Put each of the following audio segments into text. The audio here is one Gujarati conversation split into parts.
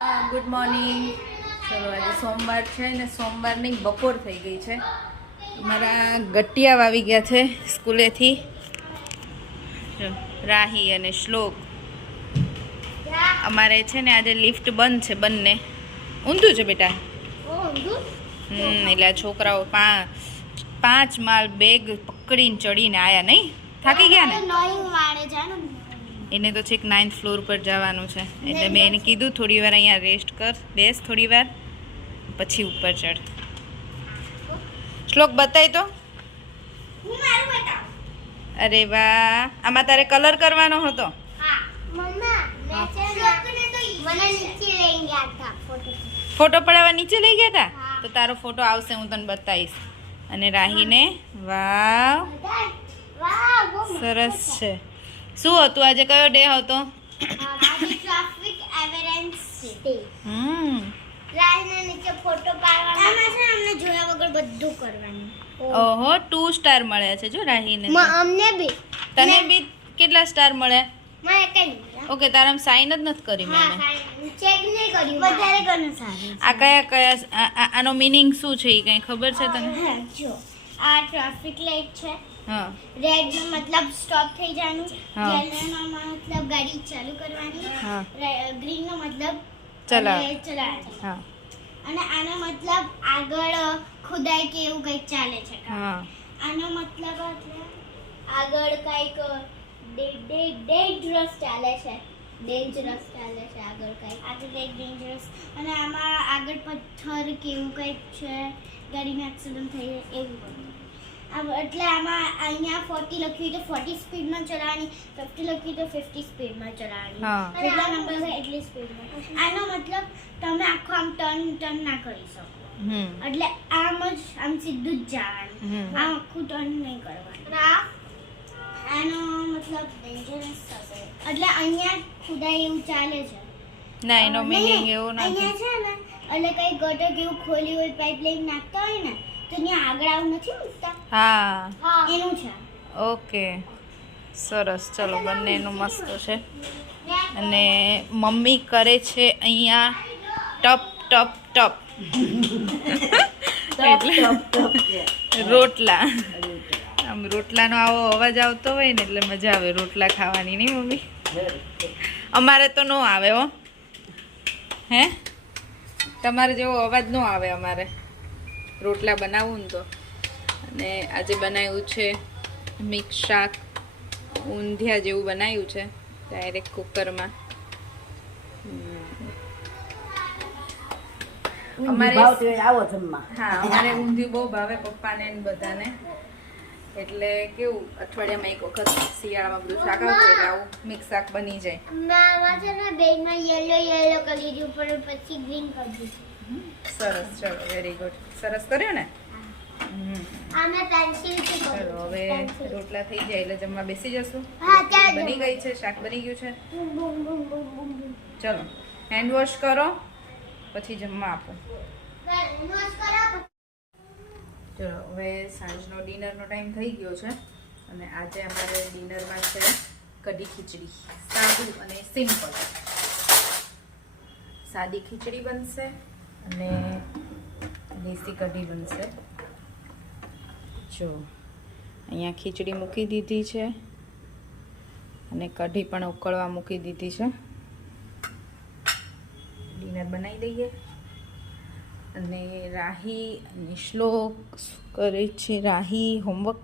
Good morning. ચલો આજે સોમવાર છે ને સોમવારની બપોર થઈ ગઈ છે. મારા ગટિયા આવી ગયા છે સ્કૂલેથી. રાહી અને શ્લોક. અમારે છે ને આજે લિફ્ટ બંધ છે બંને. ઊંધું છે બેટા. એટલે છોકરાઓ પાંચ માળ બેગ પકડીને ચડીને આયા. નહીં થાકી ગયા ને? એને તો છેક 9th ફ્લોર પર જવાનું છે, એટલે મેં એને કીધું થોડી વાર અહીંયા રેસ્ટ કર, બેસ થોડી વાર, પછી ઉપર ચડ. શ્લોક બતાય તો. અરે વાહ, આમાં તારે કલર કરવાનો હતો. ફોટો પડાવવા નીચે લઈ ગયા હતા, તો તારો ફોટો આવશે, હું તને બતાવીશ. અને રાહીને વાવ સરસ છે. શું હતું આજે? કયો ડે હતો? Traffic એવરેન્સ day. રાઈના નીચે ફોટો પાડવાનો. આમાં છે અમને જોયા વગર બધું કરવાનું. ઓહો 2 સ્ટાર મળ્યા છે જો રાહીને. અમને બી. તને બી કેટલા સ્ટાર મળ્યા? મને કઈ ઓકે, તારામાં સાઈન જ નથી કરી મેં. ચેક નહીં કર્યું. વધારે ઘણું સારું. આ કયા આનો મીનિંગ શું છે એ કઈ ખબર છે તને? જો આ ટ્રાફિક લાઈટ છે. હા. રેડ નો મતલબ સ્ટોપ થઈ જવાનું. હા. યેલો નો મતલબ ગાડી ચાલુ કરવાની. હા. ગ્રીન નો મતલબ ચલાવવાની. હા. અને આનો મતલબ આગળ ખુદાઈ કે એવું કંઈક ચાલે છે. હા. આનો મતલબ આગળ કંઈક ડેન્જરસ ચાલે છે. આગળ ડેન્જરસ. અને આમાં આગળ પથ્થર કે એવું કંઈક છે, ગાડીમાં એક્સિડન્ટ થઈ જાય એવું બધું. એટલે આમાં અહીંયા 40 લખ્યું તો 40 સ્પીડમાં ચલાવવાની, 50 લખ્યું તો 50 સ્પીડમાં ચલાવવાની. જેટલા નંબર હોય એટલી સ્પીડમાં. આનો મતલબ તમે આખો આમ ટર્ન ના કરી શકો. એટલે આમ જ આમ સીધું જ જવાનું. આમ આખું ટર્ન નહીં કરવાનું. આનો મતલબ ડેન્જરસ થશે. એટલે અહીંયા ખુદાઈ એવું ચાલે છે. ના, એનો મીનિંગ એવો નથી. અહીંયા છે ને એટલે કઈ ગટર કેવું ખોલી હોય, પાઇપલાઇન નાખતા હોય ને, તો ત્યાં આગળ આવું નથી મૂકતા. હા, એનું છે. ઓકે, સરસ. ચલો, બંનેનું મસ્ત છે. અને મમ્મી કરે છે અહીંયા ટપ ટપ ટપ એટલે રોટલા. આમ રોટલાનો આવો અવાજ આવતો હોય ને એટલે મજા આવે રોટલા ખાવાની. નહીં મમ્મી? અમારે તો ન આવે હો. હે, તમારે જેવો અવાજ ન આવે અમારે રોટલા બનાવું ને તો. અને આજે બનાવ્યું છે મિક્સ શાક, ઊંધિયા જેવું બનાવ્યું છે ડાયરેક્ટ કુકરમાં. અમારે અમારે ઊંધિયું બહુ ભાવે પપ્પાને ને બધાને. એટલે કેવું અઠવાડિયામાં એક વખત શિયાળામાં બધું શાક આવતું એટલે આવું મિક્સ શાક બની જાય. મામા છે ને બેનમાં યેલો કરી દીધું પણ પછી ગ્રીન કરી દીધું. સરસ. ચલો, વેરી ગુડ. સરસ કર્યું ને? આમે પેન્સિલ થી ચલો, હવે રોટલા થઈ જાય એટલે જમવા બેસી જશું. હા, ત્યાં બની ગઈ છે, શાક બની ગયું છે. બૂમ બૂમ બૂમ બૂમ. ચલો, હેન્ડ વોશ કરો પછી જમવા આપો. ચલો, હવે સાંજનો ડિનરનો ટાઈમ થઈ ગયો છે. અને આજે અમારે ડિનરમાં છે કઢી ખીચડી. સાદું અને સિમ્પલ. સાદી ખીચડી બનશે અને દેશી કઢી બનશે. જો અહીંયા ખીચડી મૂકી દીધી છે અને કઢી પણ ઉકળવા મૂકી દીધી છે. ડિનર બનાવી દઈએ. અને રાહી અને શ્લોક કરે છે. રાહી હોમવર્ક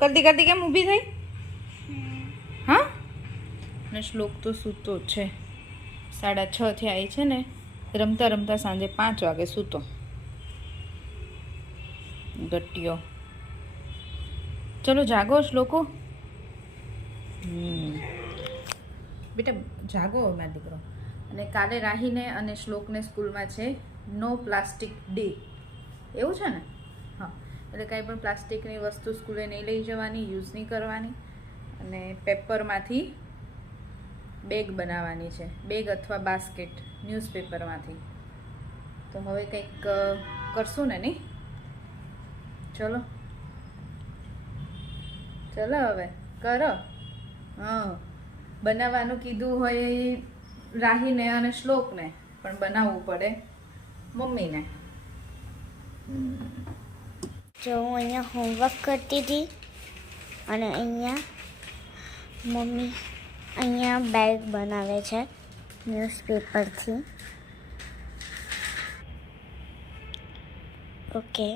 કરતી કરતી કેમ ઊભી થઈ? હા. અને શ્લોક તો સૂતો જ છે. 6:30 થયા છે ને, રમતા રમતા સાંજે 5 વાગે સૂતો ગટ્યો. ચલો જાગો શ્લોકો. બેટા જાગો મારા દીકરો. અને કાલે રાહીને અને શ્લોકને સ્કૂલમાં છે નો પ્લાસ્ટિક ડે. એવું છે ને? હા, એટલે કાંઈ પણ પ્લાસ્ટિકની વસ્તુ સ્કૂલે નહીં લઈ જવાની, યુઝ નહીં કરવાની. અને પેપરમાંથી બેગ બનાવવાની છે, બેગ અથવા બાસ્કેટ ન્યૂઝપેપરમાંથી. તો હવે કંઈક કરશું ને? નહીં? ચલો હવે કરો. હા, બનાવવાનું કીધું હોય રાહીને અને શ્લોકને પણ બનાવવું પડે મમ્મીને. જો હું અહીંયા હોમવર્ક કરતી હતી અને અહીંયા મમ્મી અહીંયા બેગ બનાવે છે ન્યૂઝપેપરથી. ઓકે,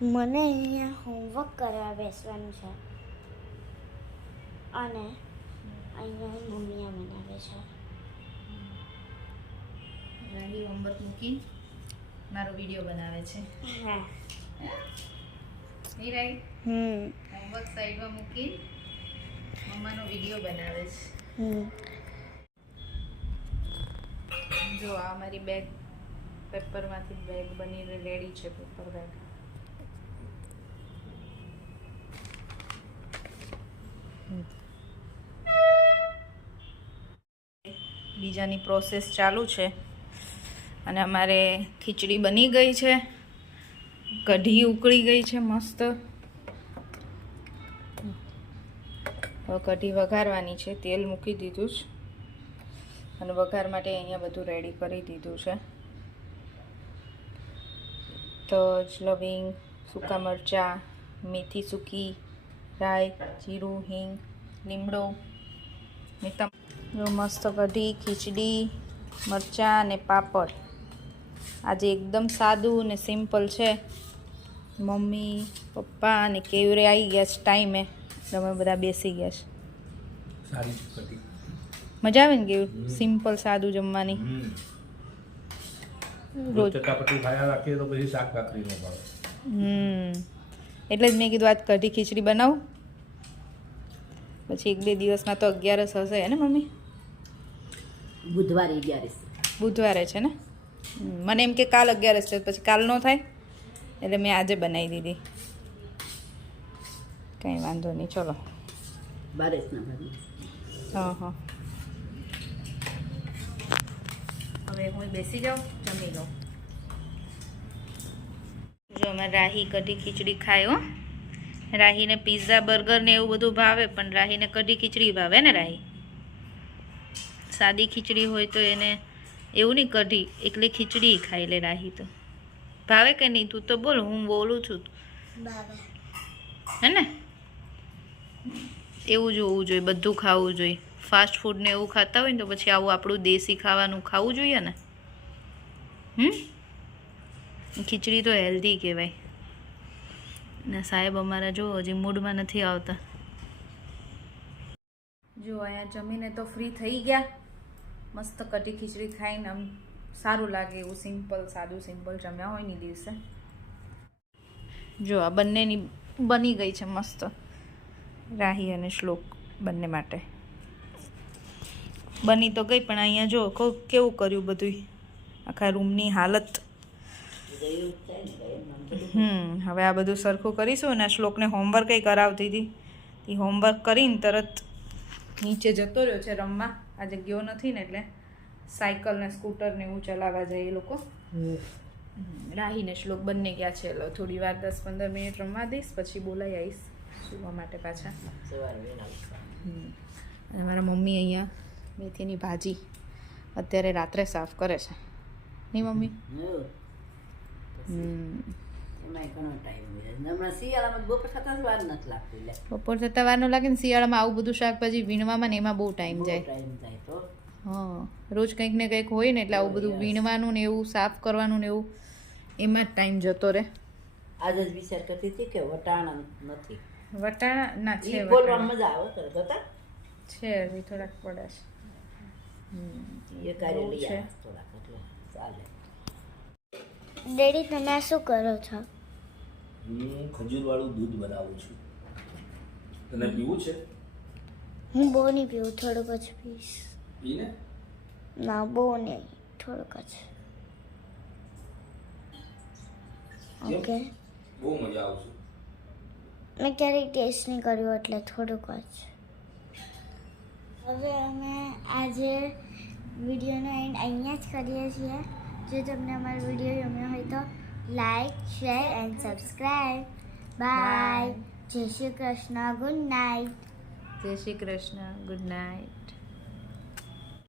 મને અહીંયા હોમવર્ક કરવા બેસવાનું છે અને અહીંયા મમ્મી આ બનાવે છે. રાહી હોમવર્ક મૂકી મારો વિડીયો બનાવે છે. હા. નહીં રાહી? હોમવર્ક સાઈડમાં મૂકી મમ્માનો વિડીયો બનાવે છે. જો આ મારી બેગ પેપરમાંથી બેગ બનીને રેડી છે. પેપર બેગ બીજાની પ્રોસેસ ચાલુ છે અને અમારે ખીચડી બની ગઈ છે. કઢી ઉકળી ગઈ છે મસ્ત. હવે કઢી વઘારવાની છે. તેલ મૂકી દીધું છે અને વઘાર માટે અહીંયા બધું રેડી કરી દીધું છે. તજ, લવિંગ, સૂકા મરચાં, મેથી સૂકી, રાઈ, જીરું, હિંગ, લીમડો, જો મસ્ત કઢી, ખીચડી, મરચાં અને પાપડ. આજે એકદમ સાદું ને સિમ્પલ છે. મમ્મી, પપ્પા અને કેવરે આવી ગયા છે ટાઈમે. અમે બધા બેસી ગયા છે. સારી કઢી, મજા આવે ને કેવું સિમ્પલ સાદું જમવાની. રોજ ચટાપટી ખાયા રાખીએ તો પછી શાક ભાખરી ન ભાવે. એટલે જ મેં કીધું આજ કઢી ખીચડી બનાવું. પછી 1-2 દિવસમાં તો 11 હશે ને મમ્મી? બુધવારે 11 બુધવારે છે ને. મને એમ કે કાલ 11 છે, પછી કાલ ન થાય એટલે મેં આજે બનાવી દીધી. કંઈ વાંધો નહીં, ચલો. બારેસના ભાગમાં. હા. હવે હું બેસી જાઉં, જમી લઉં. જો અમે રાહી કઢી ખીચડી ખાય હો. રાહીને પિઝા, બર્ગર ને એવું બધું ભાવે, પણ રાહીને કઢી ખીચડી ભાવે ને. રાહી સાદી ખીચડી હોય તો એને એવું નહીં, કઢી એકલી ખીચડી ખાઈ લે. રાહી તો ભાવે કે નહીં? તું તો બોલ, હું બોલું છું હે ને. એવું જોવું જોઈએ, બધું ખાવું જોઈએ. ફાસ્ટ ફૂડ ને એવું ખાતા હોય ને તો પછી આવું આપણું દેશી ખાવાનું ખાવું જોઈએ ને. ખીચડી તો હેલ્ધી કહેવાય ને. સાહેબ અમારા જો હજી મૂડમાં નથી આવતા. જો અહીંયા જમીને તો ફ્રી થઈ ગયા. મસ્ત કઢી ખીચડી ખાઈને આમ સારું લાગે એવું સિમ્પલ સાદું સિમ્પલ જમ્યા હોય ને દિવસે. જો આ બંનેની બની ગઈ છે મસ્ત. રાહી અને શ્લોક બંને માટે બની તો ગઈ, પણ અહીંયા જો કેવું કર્યું બધું. આખા રૂમની હાલત. હવે આ બધું સરખું કરીશું. અને શ્લોકને હોમવર્ક કંઈ કરાવતી હતી. એ હોમવર્ક કરીને તરત નીચે જતો રહ્યો છે રમવા. આજે ગયો નથી ને એટલે સાયકલ ને સ્કૂટર ને એવું ચલાવવા જાય એ લોકો. રાહી ને શ્લોક બંને ગયા છે. થોડી વાર 10-15 મિનિટ રમવા દઈશ, પછી બોલાઈ આવીશ સુવા માટે પાછા. અને મારા મમ્મી અહીંયા મેથીની ભાજી અત્યારે રાત્રે સાફ કરે છે. નહીં મમ્મી? બપોર થતાં વાર ન લાગે ને. શિયાળામાં આવું બધું શાકભાજી વીણવામાં ને એમાં બહુ ટાઈમ જાય. હા, રોજ કંઈક ને કંઈક હોય ને એટલે આવું બધું વીણવાનું ને એવું સાફ કરવાનું ને એવું એમાં જ ટાઈમ જતો રહે. આજે જ વિચાર કરતી હતી કે વટાણા નથી. વટાણા ના છે, બોલવામાં મજા આવે તો જોતા છે હજી થોડાક પડે એ કાર્ય લઈ આવે થોડાક એટલે ચાલે. ડેડી, તમે શું કરો છો? હું ખજૂરવાળું દૂધ બનાવું છું. તને પીવું છે? હું બહુ નહીં પીવું, થોડુંક જ પીશ. પીને. ના, બહુ નહીં, થોડુંક જ. ઓકે. બહુ મજા આવશે. મેં ક્યારેય ટેસ્ટ નહીં કર્યું એટલે થોડુંક જ. હવે અમે આજે વિડીયોનો એન્ડ અહીંયા જ કરીએ છીએ. જો તમને અમારો વિડીયો ગમ્યો હોય તો like, share and subscribe. Bye. જય શ્રી કૃષ્ણ. Good night. જય શ્રી કૃષ્ણ. Good night.